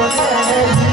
I'm